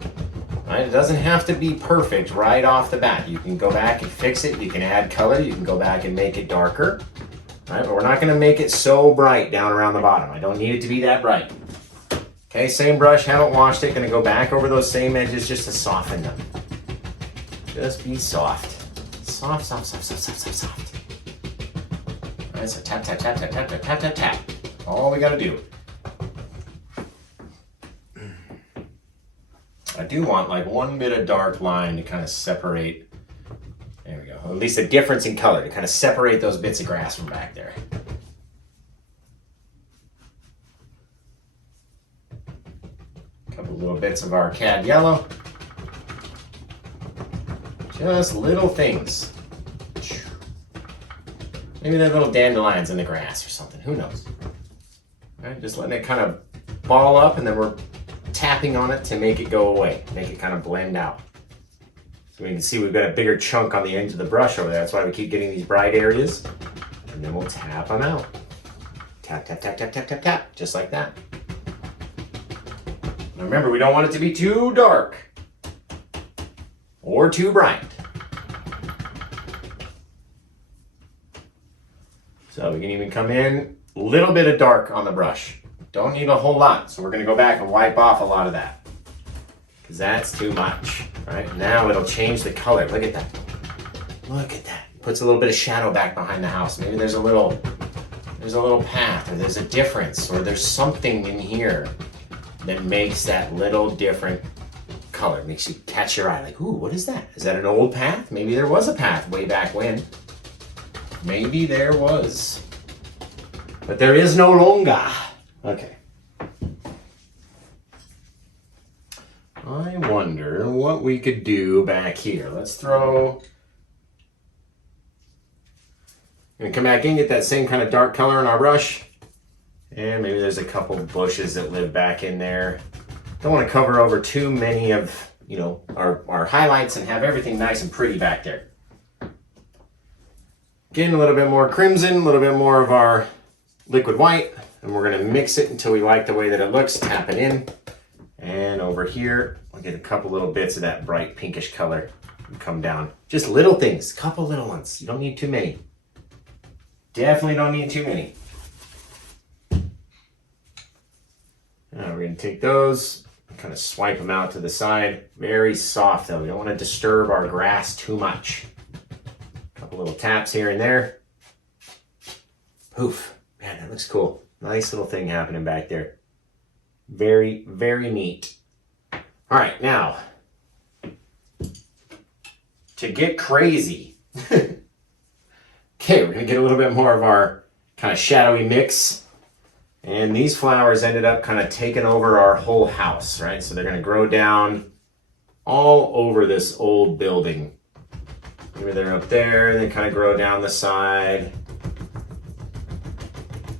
Right? It doesn't have to be perfect right off the bat. You can go back and fix it. You can add color. You can go back and make it darker. All right, but we're not gonna make it so bright down around the bottom. I don't need it to be that bright. Okay, same brush, haven't washed it. Gonna go back over those same edges just to soften them. Just be soft. Soft, soft, soft, soft, soft, soft, soft. All right, so tap, tap, tap, tap, tap, tap, tap, tap, tap. All we gotta do. I do want like one bit of dark line to kind of separate. There we go. Or at least a difference in color to kind of separate those bits of grass from back there. A couple little bits of our cad yellow. Just little things. Maybe they're little dandelions in the grass or something. Who knows? All right, just letting it kind of ball up, and then we're tapping on it to make it go away, make it kind of blend out. So we can see we've got a bigger chunk on the end of the brush over there. That's why we keep getting these bright areas. And then we'll tap them out. Tap, tap, tap, tap, tap, tap, tap, just like that. Now remember, we don't want it to be too dark or too bright. So we can even come in a little bit of dark on the brush. Don't need a whole lot, so we're going to go back and wipe off a lot of that, because that's too much. Right now it'll change the color. Look at that. Look at that. Puts a little bit of shadow back behind the house. Maybe there's a little path, or there's a difference, or there's something in here that makes that little different color. Makes you catch your eye. Like, ooh, what is that? Is that an old path? Maybe there was a path way back when. Maybe there was, but there is no longer. Okay. I wonder what we could do back here. Let's throw... And come back in, get that same kind of dark color in our brush. And maybe there's a couple bushes that live back in there. Don't want to cover over too many of, our highlights and have everything nice and pretty back there. Getting a little bit more crimson, a little bit more of our liquid white. And we're going to mix it until we like the way that it looks. Tap it in. And over here, we'll get a couple little bits of that bright pinkish color and come down. Just little things, couple little ones. You don't need too many. Definitely don't need too many. Now we're going to take those and kind of swipe them out to the side. Very soft though. We don't want to disturb our grass too much. A couple little taps here and there. Poof. Man, that looks cool. Nice little thing happening back there. Very, very neat. All right, now, to get crazy. Okay, we're gonna get a little bit more of our kind of shadowy mix. And these flowers ended up kind of taking over our whole house, right? So they're gonna grow down all over this old building. Maybe they're up there, they kind of grow down the side.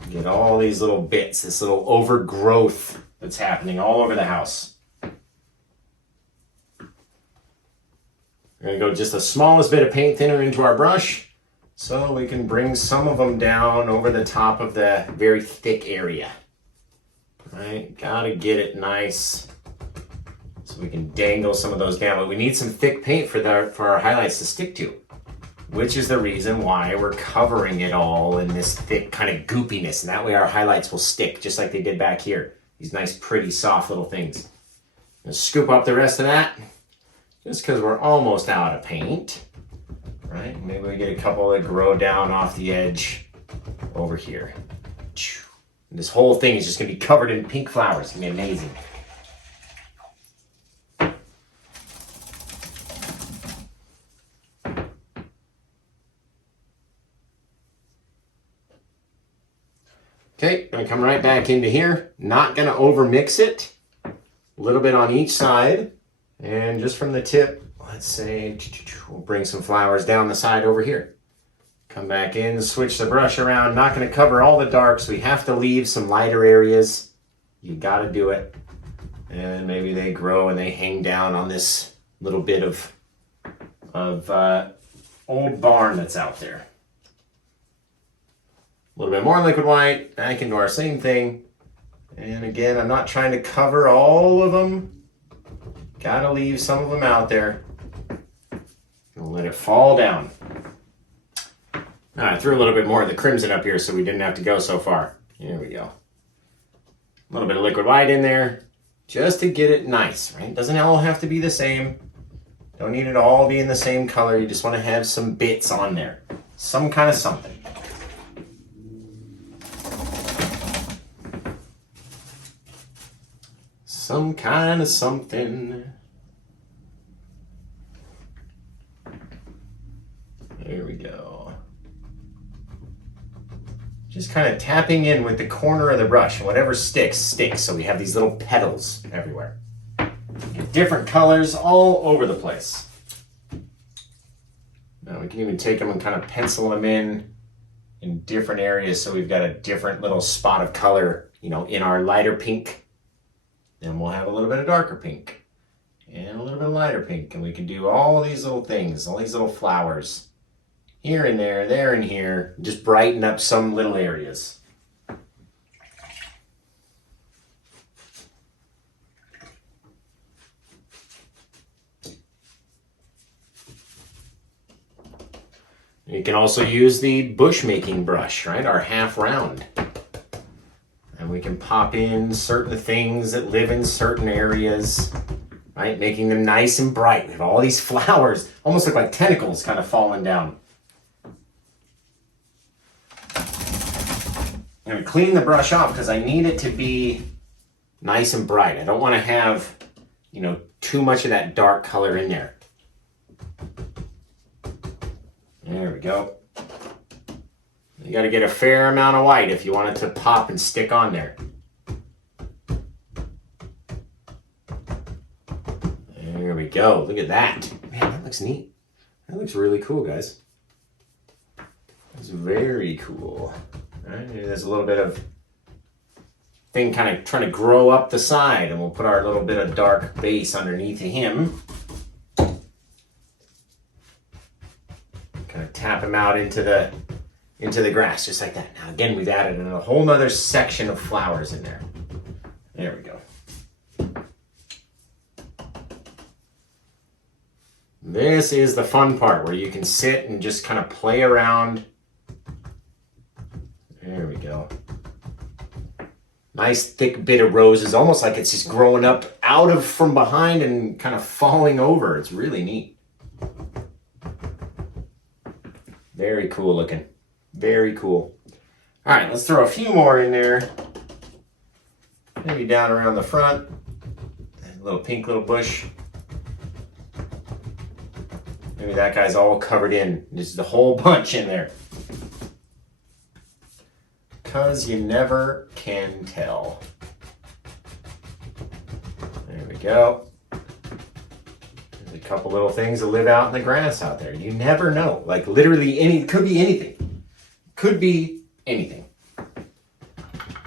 Get all these little bits, this little overgrowth that's happening all over the house. We're going to go just the smallest bit of paint thinner into our brush so we can bring some of them down over the top of the very thick area. Right? Gotta get it nice so we can dangle some of those down. But we need some thick paint for our highlights to stick to, which is the reason why we're covering it all in this thick kind of goopiness. And that way our highlights will stick just like they did back here. These nice, pretty, soft little things. Gonna scoop up the rest of that just because we're almost out of paint. Right? Maybe we get a couple that grow down off the edge over here. And this whole thing is just gonna be covered in pink flowers. It's gonna be amazing. Okay, gonna come right back into here. Not gonna over mix it. A little bit on each side. And just from the tip, let's say, we'll bring some flowers down the side over here. Come back in, switch the brush around. Not gonna cover all the darks. We have to leave some lighter areas. You gotta do it. And maybe they grow and they hang down on this little bit of old barn that's out there. A little bit more liquid white, back into our same thing. And again, I'm not trying to cover all of them. Gotta leave some of them out there. And let it fall down. I threw a little bit more of the crimson up here so we didn't have to go so far. Here we go. A little bit of liquid white in there just to get it nice, right? Doesn't all have to be the same. Don't need it to all be in the same color. You just want to have some bits on there. Some kind of something. Some kind of something. There we go. Just kind of tapping in with the corner of the brush. Whatever sticks, sticks. So we have these little petals everywhere. Different colors all over the place. Now we can even take them and kind of pencil them in different areas so we've got a different little spot of color, you know, in our lighter pink. Then we'll have a little bit of darker pink and a little bit of lighter pink. And we can do all these little things, all these little flowers here and there and here, just brighten up some little areas. You can also use the bush making brush, right? Our half round. And we can pop in certain things that live in certain areas, right? Making them nice and bright. We have all these flowers, almost look like tentacles kind of falling down. I'm going to clean the brush off because I need it to be nice and bright. I don't want to have, you know, too much of that dark color in there. There we go. You got to get a fair amount of white if you want it to pop and stick on there. There we go. Look at that. Man, that looks neat. That looks really cool, guys. That's very cool. Right? There's a little bit of thing kind of trying to grow up the side, and we'll put our little bit of dark base underneath him. Kind of tap him out into the grass, just like that. Now again, we've added a whole nother section of flowers in there. There we go. This is the fun part where you can sit and just kind of play around. There we go. Nice thick bit of roses, almost like it's just growing up out of from behind and kind of falling over. It's really neat. Very cool looking. Very cool. All right, let's throw a few more in there. Maybe down around the front. A little pink little bush. Maybe that guy's all covered in. Just a whole bunch in there. Because you never can tell. There we go. There's a couple little things that live out in the grass out there. You never know. Like literally could be anything. Could be anything.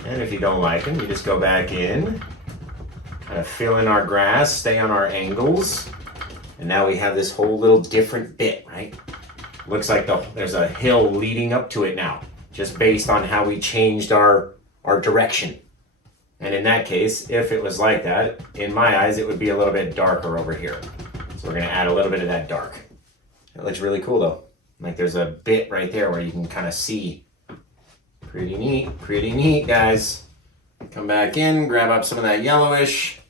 And if you don't like them, you just go back in, kind of fill in our grass, stay on our angles. And now we have this whole little different bit, right? Looks like there's a hill leading up to it now, just based on how we changed our direction. And in that case, if it was like that, in my eyes, it would be a little bit darker over here. So we're gonna add a little bit of that dark. That looks really cool though. Like there's a bit right there where you can kind of see. Pretty neat, guys. Come back in, grab up some of that yellowish.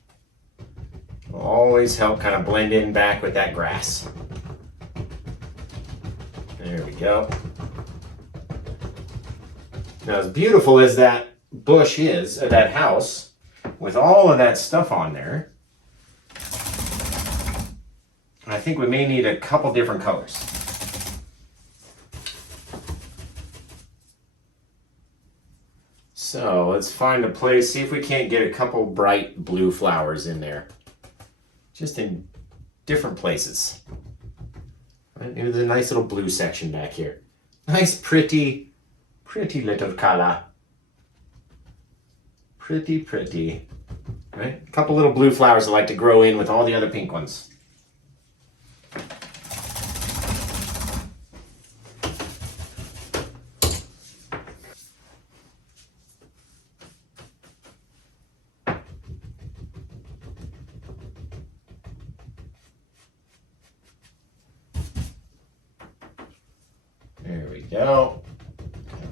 Will always help kind of blend in back with that grass. There we go. Now, as beautiful as that bush is, that house, with all of that stuff on there, I think we may need a couple different colors. So let's find a place, see if we can't get a couple bright blue flowers in there. Just in different places. Right? There's a nice little blue section back here. Nice, pretty little color. Pretty. Right? A couple little blue flowers that like to grow in with all the other pink ones. go.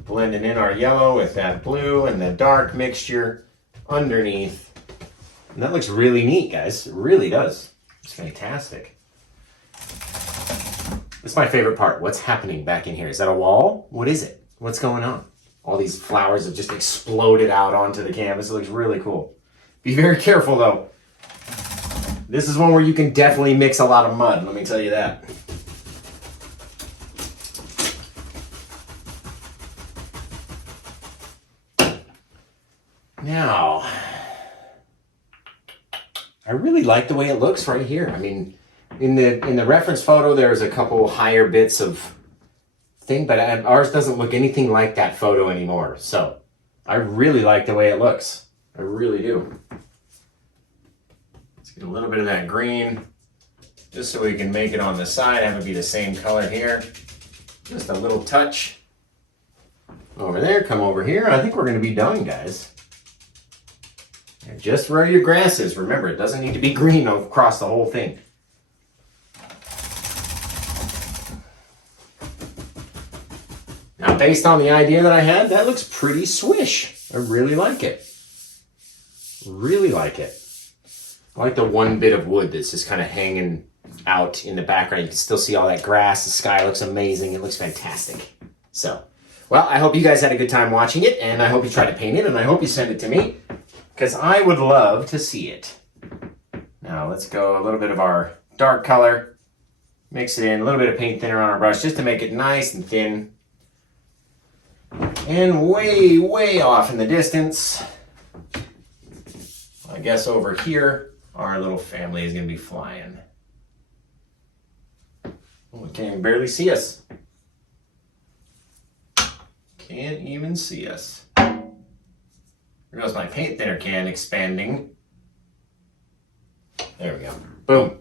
Blending in our yellow with that blue and the dark mixture underneath. And that looks really neat, guys. It really does. It's fantastic. This is my favorite part. What's happening back in here? Is that a wall? What is it? What's going on? All these flowers have just exploded out onto the canvas. It looks really cool. Be very careful, though. This is one where you can definitely mix a lot of mud, let me tell you that. Now, I really like the way it looks right here. I mean, in the reference photo, there's a couple higher bits of thing, but ours doesn't look anything like that photo anymore. So I really like the way it looks. I really do. Let's get a little bit of that green, just so we can make it on the side, have it be the same color here. Just a little touch over there, come over here. I think we're gonna be done, guys. And just where your grass is. Remember, it doesn't need to be green across the whole thing. Now, based on the idea that I had, that looks pretty swish. I really like it. Really like it. I like the one bit of wood that's just kind of hanging out in the background. You can still see all that grass. The sky looks amazing. It looks fantastic. So, well, I hope you guys had a good time watching it, and I hope you try to paint it, and I hope you send it to me, because I would love to see it. Now, let's go a little bit of our dark color, mix it in, a little bit of paint thinner on our brush, just to make it nice and thin. And way, way off in the distance, I guess over here, our little family is going to be flying. Oh, it can't even barely see us. Can't even see us. There goes my paint thinner can expanding. There we go. Boom.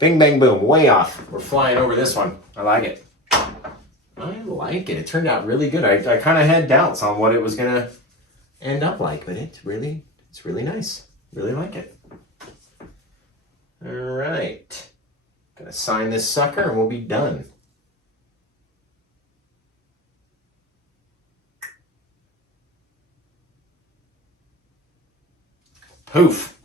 Bing, bang, boom. Way off. We're flying over this one. I like it. I like it. It turned out really good. I kind of had doubts on what it was going to end up like, but it's really nice. Really like it. All right. Gonna sign this sucker and we'll be done. Poof.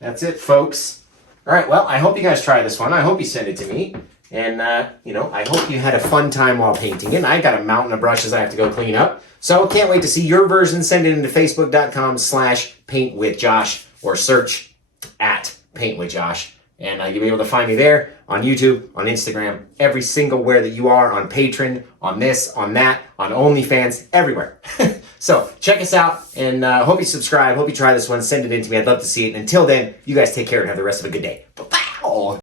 That's it, folks. All right, well, I hope you guys try this one. I hope you send it to me. And, I hope you had a fun time while painting it. I got a mountain of brushes I have to go clean up. So can't wait to see your version. Send it into facebook.com/paintwithjosh or search at paintwithjosh. And you'll be able to find me there on YouTube, on Instagram, every single where that you are, on Patreon, on this, on that, on OnlyFans, everywhere. So check us out, and hope you subscribe. Hope you try this one. Send it in to me. I'd love to see it. And until then, you guys take care and have the rest of a good day. Bye-bye.